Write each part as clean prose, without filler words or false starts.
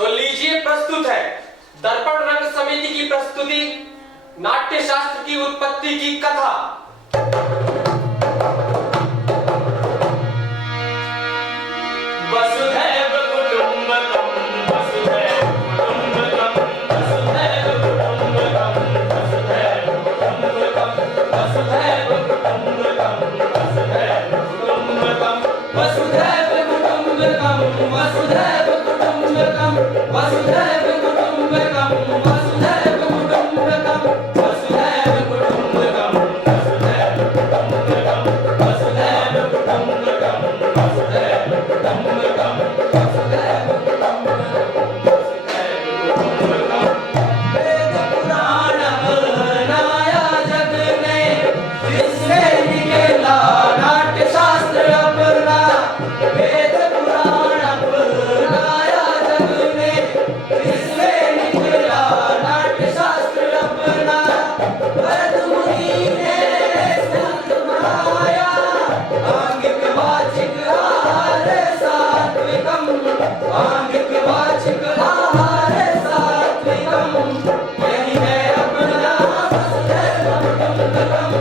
तो लीजिए प्रस्तुत है दर्पण रंग समिति की प्रस्तुति नाट्य शास्त्र की उत्पत्ति की कथा। वसुधैव कुटुंबकम वसुधैव कुटुंबकम वसुधैव कुटुंबकम वसुधैव कुटुंबकम वसुधैव कुटुंबकम वसुधैव कुटुंबकम वसुधैव कुटुंबकम वसुधैव कुटुंबकम वसुधैव कुटुंबकम वसुधैव कुटुंबकम वसुधैव कुटुंबकम वसुधैव कुटुंबकम वसुधैव कुटुंबकम वसुधैव कुटुंबकम वसुधैव कुटुंबकम। वेद पुराण बनाया जग ने, जिससे निकला नाट्य शास्त्र अपना। वेद पुराण बनाया जग ने, जिससे निकला नाट्य शास्त्र अपना। भरत मुनि ने संत बनाया, आंगिक वाचिक आहार सात्विकम, आंगिक वाचिक आहार सात्विकम। यही है अपना वसुधैव कुटुंबकम,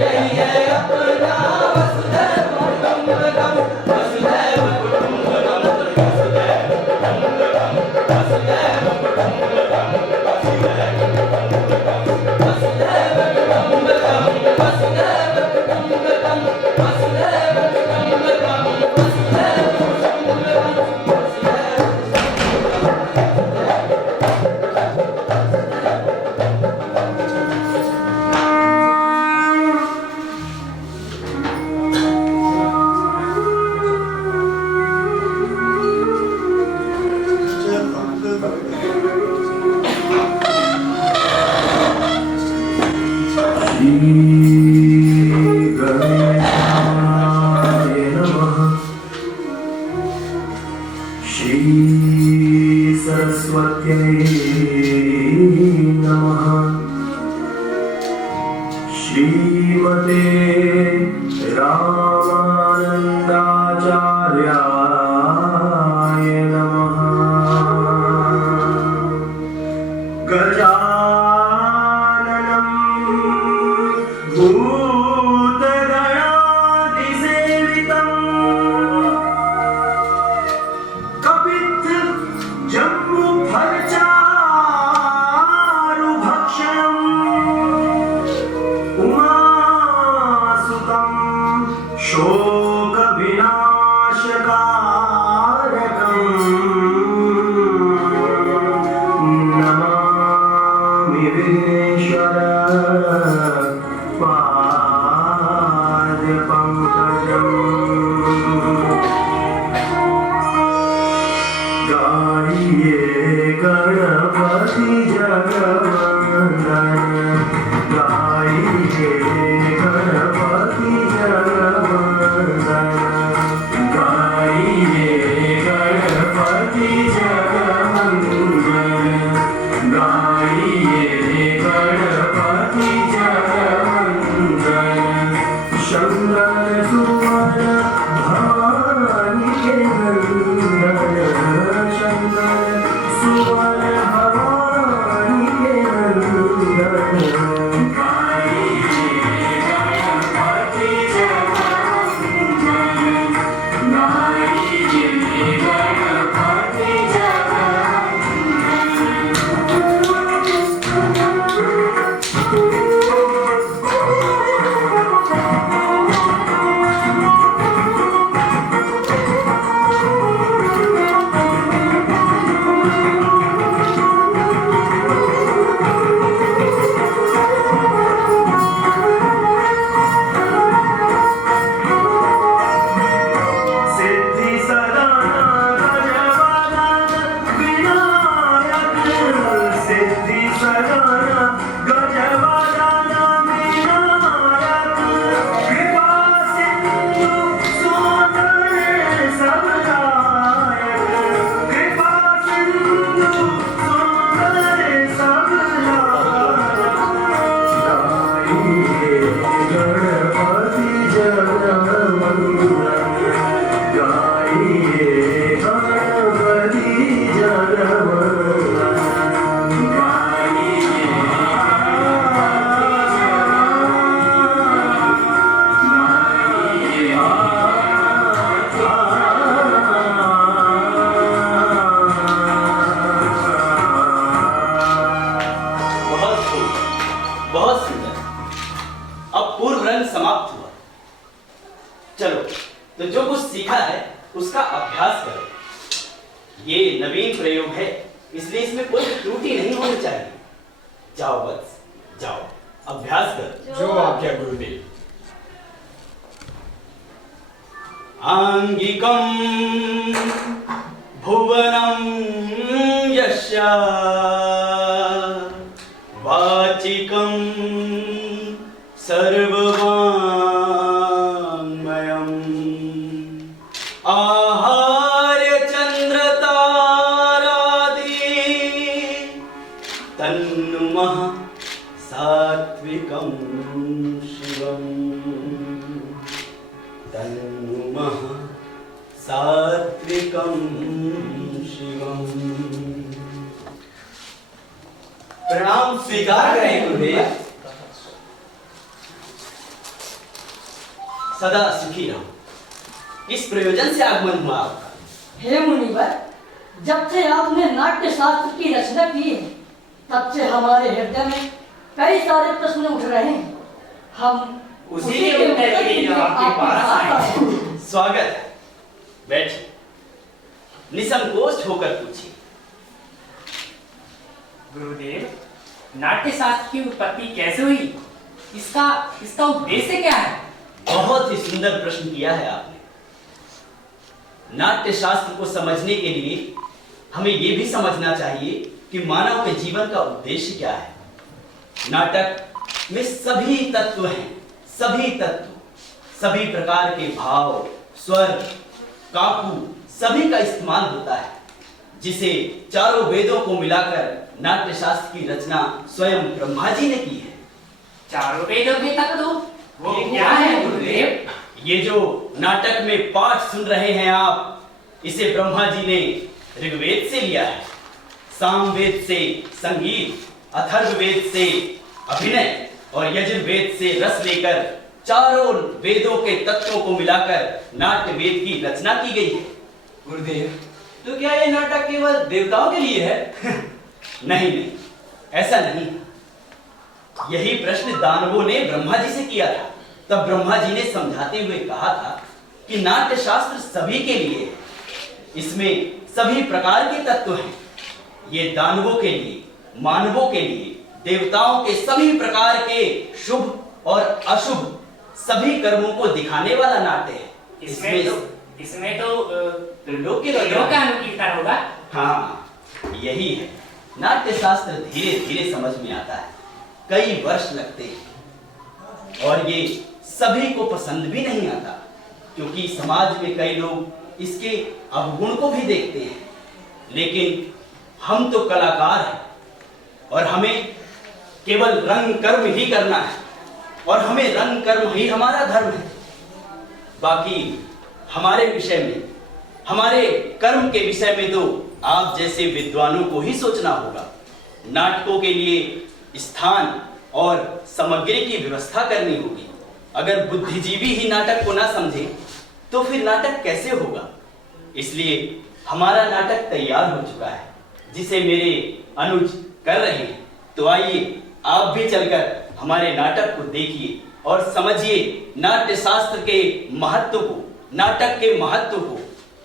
यही है अपना वसुधैव कुटुंबकम, वसुधैव कुटुंबकम वसुधैव कुटुंबकम वसुधैव कुटुंबकम वसुधैव कुटुंबकम वसुधैव कुटुंबकम वसुधैव कुटुंबकम वसुधैव कुटुंबकम वसुधैव श्रीमते रामानन्दाचार्याय नमः। गजाननं भूतगणाधिसेवितं कपित्थ जम्बुफलचारुभक्षणम् उमासुतं शोकविनाशकारकम् नमामि विघ्नेश्वर पादपङ्कजम्। गाइए गणपति जगवन्दन, गाइए गणपति जगवन्दन, गाइए गणपति जगवन्दन, गाइए गणपति जगवन्दन। शंकर सुवन भवानी के नंदन, शंकर सुवन भवानी के नंदन। जगवंदन गाइए गणपति जगवंदन। उसका अभ्यास करो। ये नवीन प्रयोग है, इसलिए इसमें कोई त्रुटि नहीं होनी चाहिए। जाओ वत्स, जाओ अभ्यास करो। जो आज्ञा गुरुदेव। आंगिकं भुवनं यस्य वाचिकं सर्ववाङ्मयम् आहार्य चन्द्रतारादि तन्नुमः सात्विकं शिवम् तन्नुमः सात्विकं शिवम्। प्रणाम स्वीकार करें गुरुदेव। सदा सुखी रहो। इस प्रयोजन से आगमन हुआ आपका। हे मुनिवर, जब से आपने नाट्य शास्त्र की रचना की है, तब से हमारे हृदय में कई सारे प्रश्न उठ रहे हैं। हम उसी के उत्तर के लिए आपके पास आए। स्वागत है, बैठिए, निसंकोच होकर पूछिए। गुरुदेव, नाट्य शास्त्र की उत्पत्ति कैसे हुई? इसका उद्देश्य क्या है? बहुत ही सुंदर प्रश्न किया है आपने। नाट्य शास्त्र को समझने के लिए हमें यह भी समझना चाहिए कि मानव के जीवन का उद्देश्य क्या है। नाटक में सभी तत्व हैं, सभी तत्व, सभी प्रकार के भाव, स्वर, काकू, सभी का इस्तेमाल होता है, जिसे चारों वेदों को मिलाकर नाट्य शास्त्र की रचना स्वयं ब्रह्मा जी ने की है। चारों वेदों के तत्व वो क्या है गुरुदेव? ये जो नाटक में पाठ सुन रहे हैं आप, इसे ब्रह्मा जी ने ऋग्वेद से लिया है, सामवेद से संगीत, अथर्ववेद से अभिनय और यजुर्वेद से रस लेकर चारों वेदों के तत्वों को मिलाकर नाट्य वेद की रचना की गई है। गुरुदेव, तो क्या ये नाटक केवल देवताओं के लिए है? नहीं नहीं, ऐसा नहीं। यही प्रश्न दानवों ने ब्रह्मा जी से किया था। तब ब्रह्मा जी ने समझाते हुए कहा था कि नाट्य शास्त्र सभी के लिए है, इसमें सभी प्रकार के तत्व हैं। ये दानवों के लिए, मानवों के लिए, देवताओं के सभी प्रकार के शुभ और अशुभ सभी कर्मों को दिखाने वाला नाट्य है। इसमें तो त्रिलोक के त्रिलोक का अनुकीर्तन होगा। हाँ, यही है। नाट्य शास्त्र धीरे धीरे समझ में आता है, कई वर्ष लगते हैं और ये सभी को पसंद भी नहीं आता, क्योंकि समाज में कई लोग इसके अवगुण को भी देखते हैं। लेकिन हम तो कलाकार हैं और हमें केवल रंग कर्म ही करना है और हमें रंग कर्म ही हमारा धर्म है। बाकी हमारे विषय में, हमारे कर्म के विषय में तो आप जैसे विद्वानों को ही सोचना होगा। नाटकों के लिए स्थान और सामग्री की व्यवस्था करनी होगी। अगर बुद्धिजीवी ही नाटक को ना समझे तो फिर नाटक कैसे होगा? इसलिए हमारा नाटक तैयार हो चुका है, जिसे मेरे अनुज कर रहे हैं। तो आइए आप भी चलकर हमारे नाटक को देखिए और समझिए नाट्य शास्त्र के महत्व को, नाटक के महत्व को,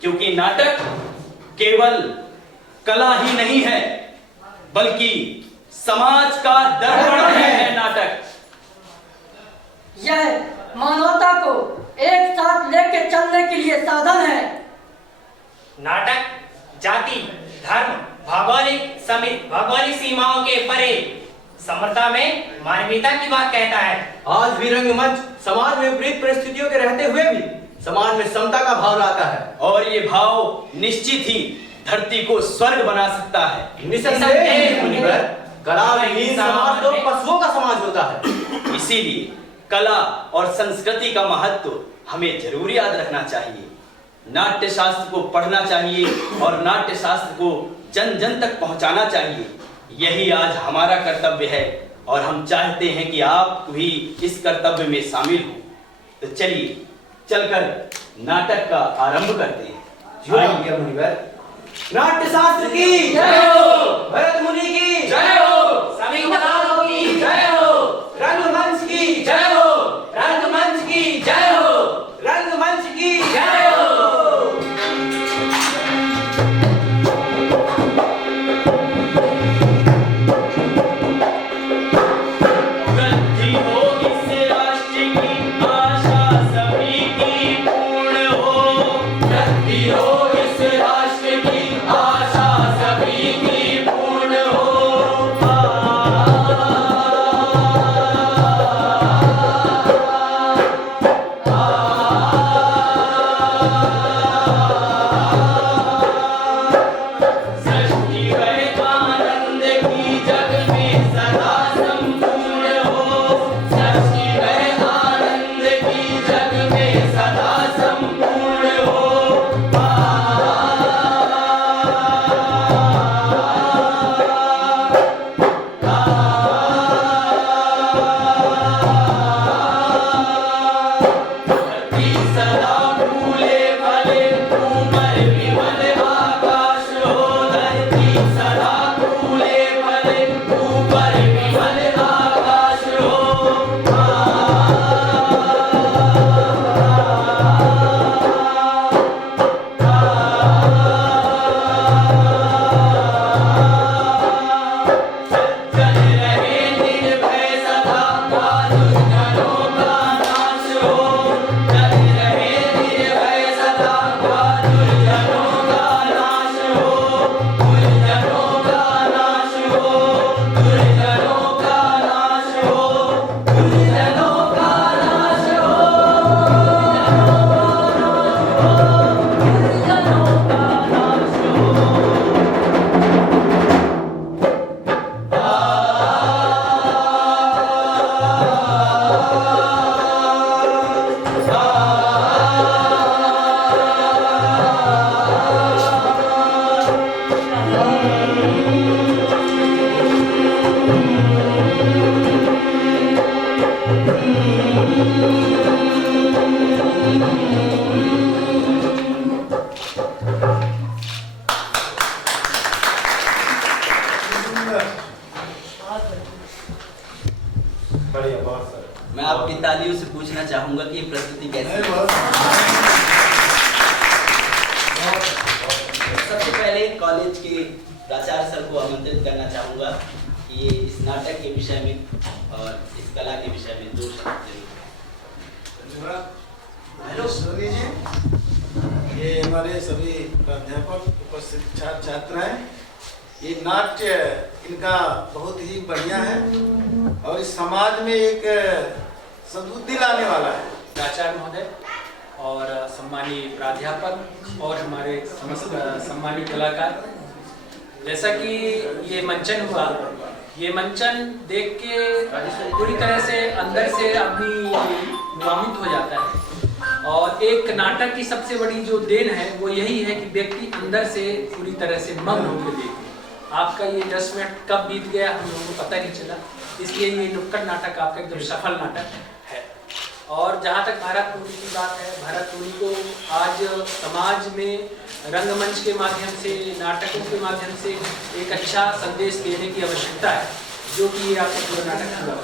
क्योंकि नाटक केवल कला ही नहीं है, बल्कि समाज का दर्पण है। नाटक यह मानवता को एक साथ लेके चलने के लिए साधन है। नाटक जाति, धर्म, भौगोलिक सीमाओं के परे समता में मानवीयता की बात कहता है। आज भी रंगमंच समाज में विपरीत परिस्थितियों के रहते हुए भी समाज में समता का भाव लाता है और ये भाव निश्चित ही धरती को स्वर्ग बना सकता है। निसंदेह मुनिवर, कला विहीन समाज तो पशुओं का समाज होता है। इसीलिए कला और संस्कृति का महत्व हमें जरूर याद रखना चाहिए। नाट्य शास्त्र को पढ़ना चाहिए और नाट्य शास्त्र को जन जन तक पहुंचाना चाहिए। यही आज हमारा कर्तव्य है और हम चाहते हैं कि आप भी इस कर्तव्य में शामिल हो। तो चलिए चलकर नाटक का आरंभ करते हैं। आइए मुनिवर। नाट्य शास्त्र की जय हो, भरत मुनि की जय हो, सभी कलाकारों की जय हो, रंगमंच की जय हो, रंगमंच की जय हो, रंगमंच की जय हो। मैं आपकी तालियों से पूछना चाहूंगा कि ये प्रस्तुति कैसी है? सबसे पहले कॉलेज के प्राचार्य सर को आमंत्रित करना चाहूंगा कि ये इस नाटक के विषय में और इस कला के विषय में 2 शब्द जरूर। हेलो सोनी जी, ये हमारे सभी प्राध्यापक, उपस्थित छात्र छात्राएं, ये नाट्य इनका बहुत ही बढ़िया है और इस समाज में एक सद्बुद्धि लाने वाला है। प्राचार्य महोदय और सम्मानीय प्राध्यापक और हमारे समस्त सम्मानीय कलाकार, जैसा कि ये मंचन हुआ, ये मंचन देख के पूरी तरह से अंदर से आदमी मोहित हो जाता है। और एक नाटक की सबसे बड़ी जो देन है वो यही है कि व्यक्ति अंदर से पूरी तरह से मग्न होकर देखे। आपका ये 10 मिनट कब बीत गया हम लोगों को पता नहीं चला, इसलिए ये नुक्कड़ नाटक आपका एकदम सफल नाटक है। और जहाँ तक भारत टूनी की बात है, भारत टूनी को आज समाज में रंगमंच के माध्यम से, नाटकों के माध्यम से एक अच्छा संदेश देने की आवश्यकता है, जो कि ये आपका पूरा नाटक हुआ।